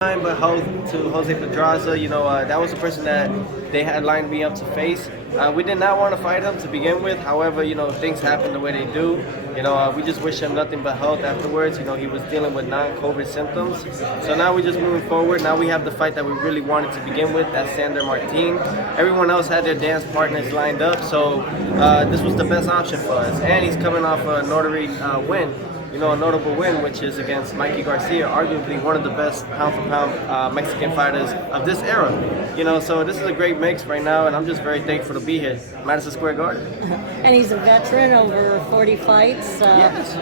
But to Jose Pedraza, that was the person that they had lined me up to face. We did not want to fight him to begin with. However, things happen the way they do. We just wish him nothing but health afterwards. He was dealing with non-COVID symptoms. So now we're just moving forward. Now we have the fight that we really wanted to begin with. That's Sander Martin. Everyone else had their dance partners lined up. So this was the best option for us. And he's coming off a notary win. A notable win, which is against Mikey Garcia, arguably one of the best pound-for-pound Mexican fighters of this era. So this is a great mix right now, and I'm just very thankful to be here, Madison Square Garden. And he's a veteran, over 40 fights. Yes.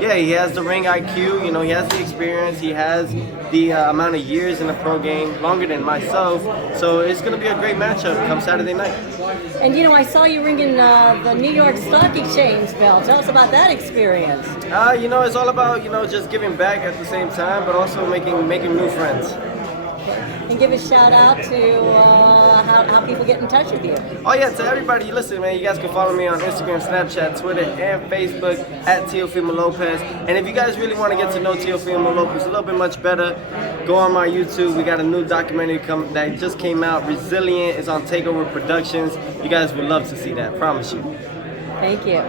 Yeah, he has the ring IQ. He has the experience. He has the amount of years in the pro game, longer than myself. So it's going to be a great matchup come Saturday night. And I saw you ringing the New York Stock Exchange bell. Tell us about that experience. It's all about just giving back at the same time, but also making new friends. And give a shout out to how people get in touch with you. Oh yeah, to everybody, listen, man, you guys can follow me on Instagram, Snapchat, Twitter, and Facebook at Teofimo Lopez. And if you guys really want to get to know Teofimo Lopez a little bit much better, go on my YouTube. We got a new documentary that just came out, Resilient. It's on Takeover Productions. You guys would love to see that, promise you. Thank you.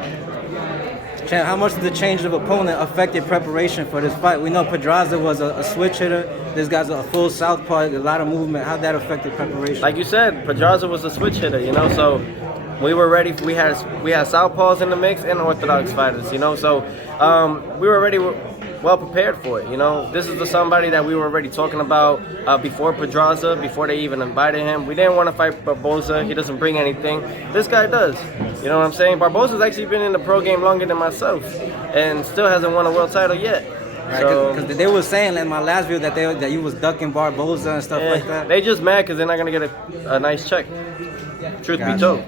Champ, how much did the change of opponent affected preparation for this fight? We know Pedraza was a switch hitter. This guy's a full southpaw, a lot of movement. How that affected preparation? Like you said, Pedraza was a switch hitter, so we were ready. We had southpaws in the mix and orthodox fighters, so we were already well prepared for it. This is somebody that we were already talking about before Pedraza, before they even invited him. We didn't want to fight Barboza. He doesn't bring anything. This guy does. You know what I'm saying? Barboza's actually been in the pro game longer than myself and still hasn't won a world title yet. Right, because they were saying in my last video that you was ducking Barboza and stuff like that. They just mad because they're not going to get a nice check. Truth be told.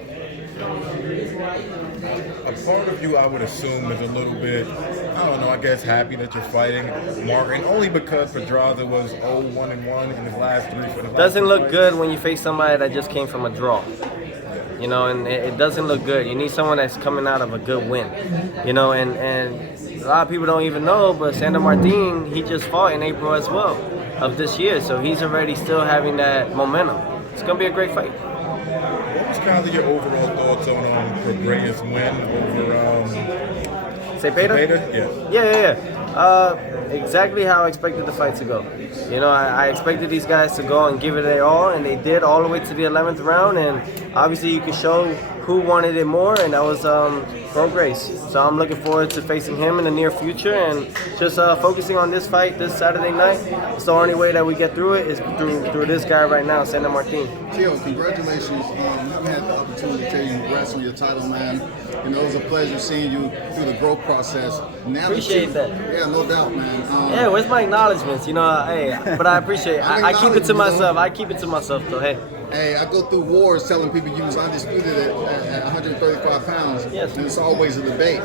A part of you, I would assume, is a little bit, I guess happy that you're fighting Martin, only because Pedraza was 0-1-1 in his last three. Doesn't look good when you face somebody that just came from a draw. And it doesn't look good. You need someone that's coming out of a good win. And a lot of people don't even know, but Sander Martin, he just fought in April as well of this year. So he's already still having that momentum. It's going to be a great fight. What was kind of your overall thoughts on Cabrella's win over Cepeda? Yeah. Exactly how I expected the fight to go. I expected these guys to go and give it their all, and they did all the way to the 11th round. And obviously, you could show who wanted it more, and that was Pro Grace. So I'm looking forward to facing him in the near future and just focusing on this fight this Saturday night. It's the only way that we get through it is through this guy right now, Sander Martin. Teo, congratulations. You had the opportunity to congrats on your title, man. It was a pleasure seeing you through the growth process. Now appreciate that. Yeah, no doubt, man. Yeah, where's my acknowledgments? But I appreciate it. I keep it to myself. I keep it to myself, though. Hey, I go through wars telling people you was undisputed at 135 pounds. Yes. And it's always a debate.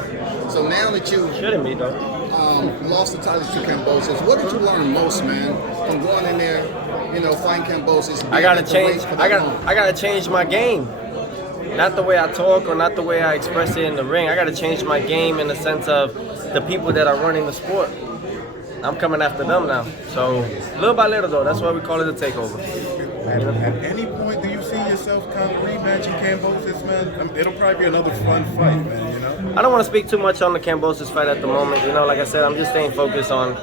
So now that you shouldn't be, though. Lost the title to Kambosos, what did you learn most, man, from going in there, fighting Kambosos? I gotta change my game. Not the way I talk or not the way I express it in the ring. I gotta change my game in the sense of the people that are running the sport. I'm coming after them now. So little by little, though, that's why we call it a takeover. At any point, do you see yourself kind of rematching Kambosos, man? It'll probably be another fun fight, man. I don't want to speak too much on the Kambosos fight at the moment. Like I said, I'm just staying focused on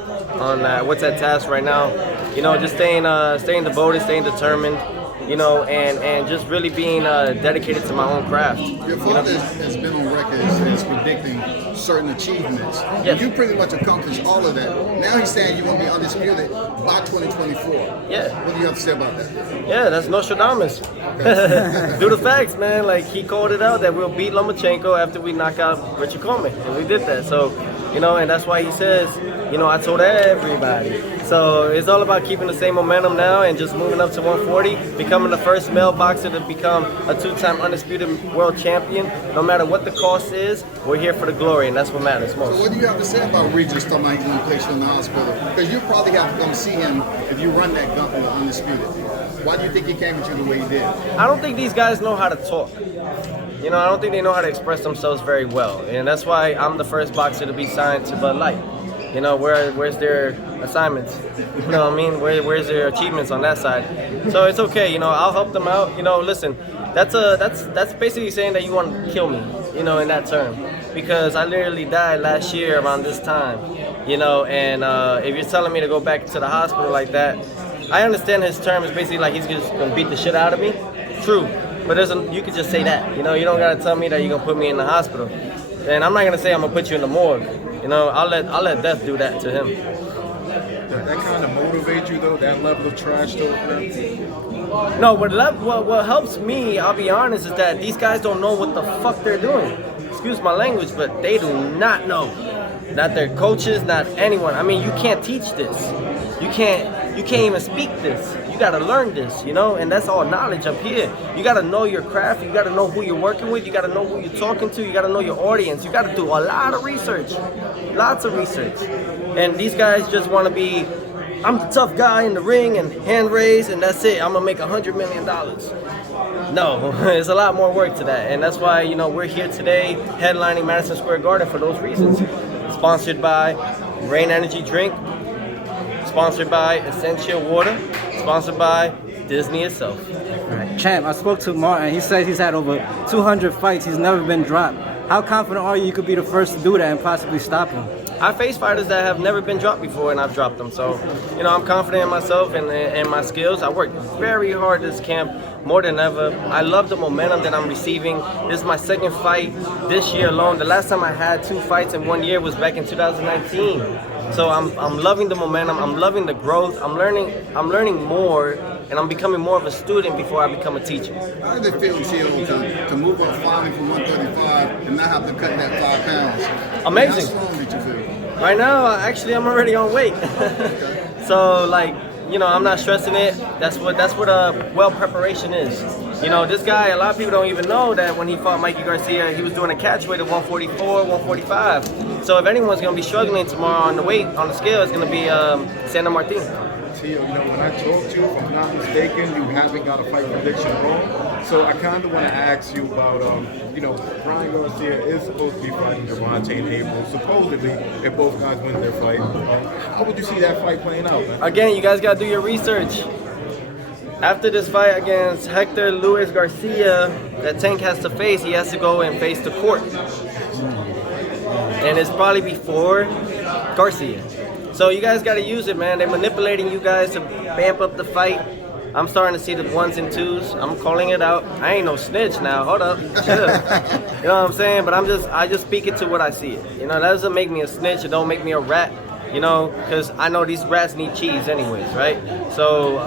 what's at task right now. Just staying devoted, staying determined. And just really being dedicated to my own craft. Your father has been on record as predicting certain achievements. Yes. You pretty much accomplished all of that. Now he's saying you're going to be undisputed by 2024. Yeah. What do you have to say about that? Yeah, that's Nostradamus. Do the facts, man. Like, he called it out that we'll beat Lomachenko after we knock out Richard Coleman. And we did that. So, and that's why he says, I told everybody. So it's all about keeping the same momentum now and just moving up to 140, becoming the first male boxer to become a two-time undisputed world champion. No matter what the cost is, we're here for the glory, and that's what matters most. So what do you have to say about Regis talking about he's going to place you in the hospital? Because you probably have to come see him if you run that gauntlet of undisputed. Why do you think he came at you the way he did? I don't think these guys know how to talk. I don't think they know how to express themselves very well, and that's why I'm the first boxer to be signed to Bud Light. Where's their assignments? You know what I mean? Where's their achievements on that side? So it's okay, you know, I'll help them out. You know, listen, that's basically saying that you want to kill me, you know, in that term. Because I literally died last year around this time, you know, and if you're telling me to go back to the hospital like that, I understand his term is basically like he's just gonna beat the shit out of me. True, but you could just say that, you know, you don't gotta tell me that you're gonna put me in the hospital. And I'm not gonna say I'm gonna put you in the morgue. You know, I'll let death do that to him. That kind of motivates you though, that level of trash talk. No, what helps me, I'll be honest, is that these guys don't know what the fuck they're doing. Excuse my language, but they do not know. Not their coaches, not anyone. I mean, you can't teach this. You can't even speak this. You gotta learn this, you know, and that's all knowledge up here. You gotta know your craft, you gotta know who you're working with, you gotta know who you're talking to, you gotta know your audience, you gotta do a lot of research, lots of research. And these guys just wanna be, I'm the tough guy in the ring and hand raise and that's it, I'm gonna make $100 million. No, there's a lot more work to that, and that's why, you know, we're here today headlining Madison Square Garden for those reasons. Sponsored by Rain Energy Drink, sponsored by Essential Water, sponsored by Disney itself. Right. Champ, I spoke to Martin. He says he's had over 200 fights. He's never been dropped. How confident are you could be the first to do that and possibly stop him? I face fighters that have never been dropped before, and I've dropped them. So, you know, I'm confident in myself and my skills. I worked very hard this camp, more than ever. I love the momentum that I'm receiving. This is my second fight this year alone. The last time I had 2 fights in 1 year was back in 2019. So I'm loving the momentum. I'm loving the growth. I'm learning more, and I'm becoming more of a student before I become a teacher. How does it feel, Teo, to move up finally from 135 and not have to cut that 5 pounds? Amazing. How strong did you feel? Right now, actually, I'm already on weight. So, like, you know, I'm not stressing it. That's what well preparation is. You know, this guy, a lot of people don't even know that when he fought Mikey Garcia, he was doing a catch weight of 144, 145. So if anyone's gonna be struggling tomorrow on the weight, on the scale, it's gonna be Santa Martin. Teo, you know, when I talk to you, if I'm not mistaken, you haven't got a fight prediction wrong. So I kind of want to ask you about, you know, Ryan Garcia is supposed to be fighting Devontae in April. Supposedly, if both guys win their fight, how would you see that fight playing out, man? Again, you guys gotta do your research. After this fight against Hector Luis Garcia, that Tank has to face, he has to go and face the court. And it's probably before Garcia. So you guys gotta use it, man. They're manipulating you guys to vamp up the fight. I'm starting to see the 1s and 2s. I'm calling it out. I ain't no snitch now. Hold up. Chill. You know what I'm saying? But I just speak it to what I see it. You know, that doesn't make me a snitch. It don't make me a rat. You know, because I know these rats need cheese anyways, right? So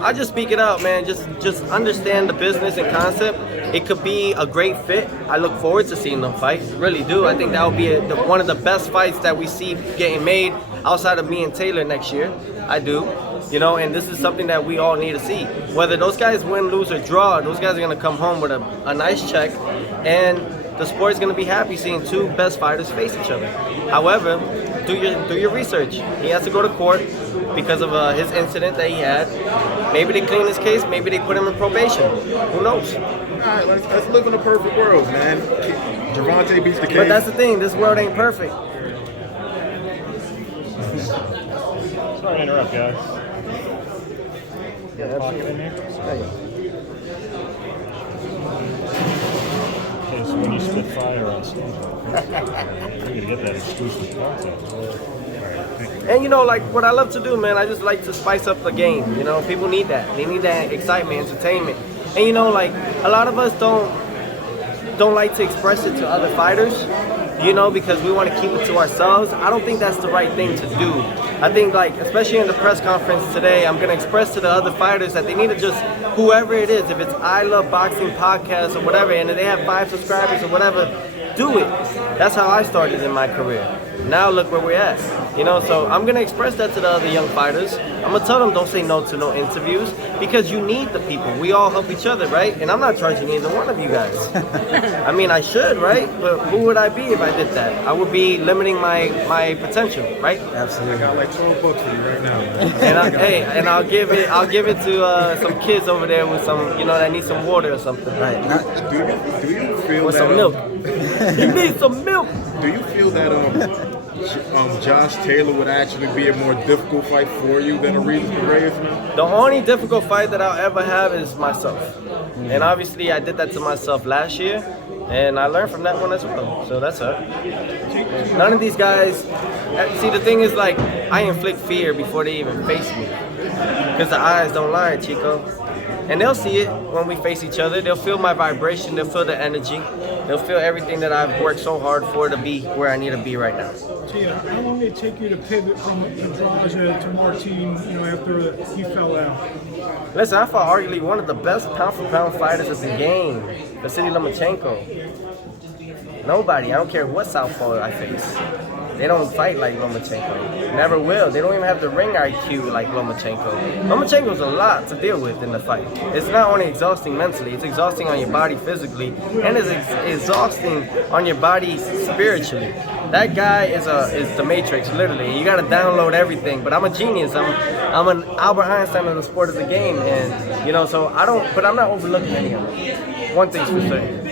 I just speak it out, man. Just understand the business and concept. It could be a great fit. I look forward to seeing them fight. Really do. I think that will be one of the best fights that we see getting made outside of me and Taylor next year. I do. You know, and this is something that we all need to see. Whether those guys win, lose, or draw, those guys are going to come home with a nice check, and the sport's going to be happy seeing 2 best fighters face each other. However, do your research. He has to go to court because of his incident that he had. Maybe they clean his case, maybe they put him in probation. Who knows? All right, let's live in a perfect world, man. Gervonta beats the case. But that's the thing, this world ain't perfect. Sorry to interrupt, guys. Pocket in here? Okay, so when you spit fire on stage, you're gonna get that exclusive content. And you know, like what I love to do, man, I just like to spice up the game. You know, people need that. They need that excitement, entertainment. And you know, like a lot of us don't like to express it to other fighters, you know, because we want to keep it to ourselves. I don't think that's the right thing to do. I think, like, especially in the press conference today, I'm going to express to the other fighters that they need to just, whoever it is, if it's I Love Boxing Podcast or whatever, and if they have 5 subscribers or whatever, do it. That's how I started in my career. Now look where we're at. You know, so I'm going to express that to the other young fighters. I'm going to tell them don't say no to no interviews because you need the people. We all help each other, right? And I'm not charging either one of you guys. I mean, I should, right? But who would I be if I did that? I would be limiting my potential, right? Absolutely. I got like 12 bucks for you right now, man. And I'll give it to some kids over there with some, you know, that need some water or something. Right. Do you feel With that some milk. You need some milk. Do you feel that Josh Taylor would actually be a more difficult fight for you than a Regis Reyes, man? The only difficult fight that I'll ever have is myself. And obviously I did that to myself last year, and I learned from that one as well. So that's it. None of these guys, see, the thing is, like, I inflict fear before they even face me. Because the eyes don't lie, Chico. And they'll see it when we face each other. They'll feel my vibration. They'll feel the energy. They'll feel everything that I've worked so hard for to be where I need to be right now. Tia, how long did it take you to pivot from Barboza to Martin, after he fell out? Listen, I fought arguably one of the best pound-for-pound fighters of the game, Vasily Lomachenko. Nobody, I don't care what southpaw I face. They don't fight like Lomachenko. Never will. They don't even have the ring IQ like Lomachenko. Lomachenko's a lot to deal with in the fight. It's not only exhausting mentally, it's exhausting on your body physically, and it's exhausting on your body spiritually. That guy is the Matrix, literally. You gotta download everything. But I'm a genius. I'm an Albert Einstein of the sport of the game, and so but I'm not overlooking any of them. One thing's for certain.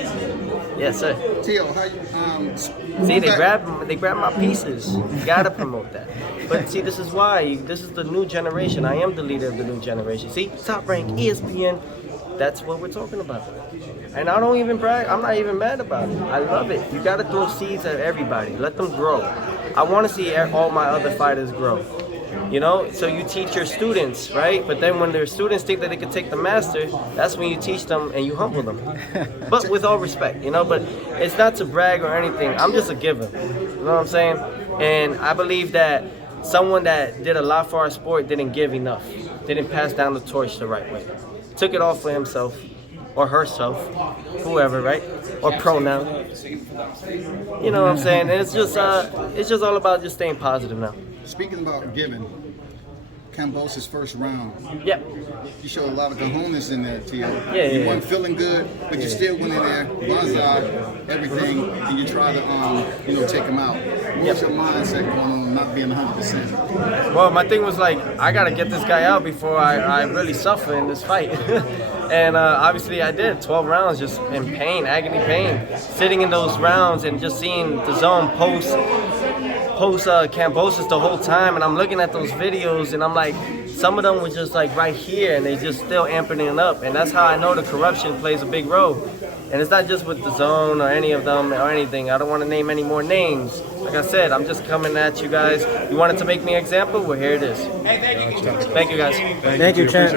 Yes, sir. Tio, how you See, they grab my pieces. You gotta promote that. But see, this is why. This is the new generation. I am the leader of the new generation. See, Top Rank, ESPN. That's what we're talking about. And I don't even brag. I'm not even mad about it. I love it. You gotta throw seeds at everybody. Let them grow. I want to see all my other fighters grow. So you teach your students, right? But then when their students think that they can take the master, that's when you teach them and you humble them. But with all respect, But it's not to brag or anything. I'm just a giver. You know what I'm saying? And I believe that someone that did a lot for our sport didn't give enough. Didn't pass down the torch the right way. Took it all for himself or herself, whoever, right? Or pronoun. You know what I'm saying? And it's just all about just staying positive now. Speaking about giving, Kambosos' first round. Yep. You showed a lot of cojones in there, Tio. Yeah, you yeah. weren't feeling good, but you still went in there, banzai, everything, and you tried to, take him out. What was your mindset going on, not being 100%? Well, my thing was like, I gotta get this guy out before I really suffer in this fight. And obviously I did. 12 rounds just in pain, agony pain. Sitting in those rounds and just seeing the zone post Kambosos the whole time, and I'm looking at those videos and I'm like, some of them were just like right here and they just still amping it up, and that's how I know the corruption plays a big role. And it's not just with the zone or any of them or anything. I don't want to name any more names. Like I said, I'm just coming at you guys. You wanted to make me an example? Well, here it is. Thank you guys. Thank you, champ.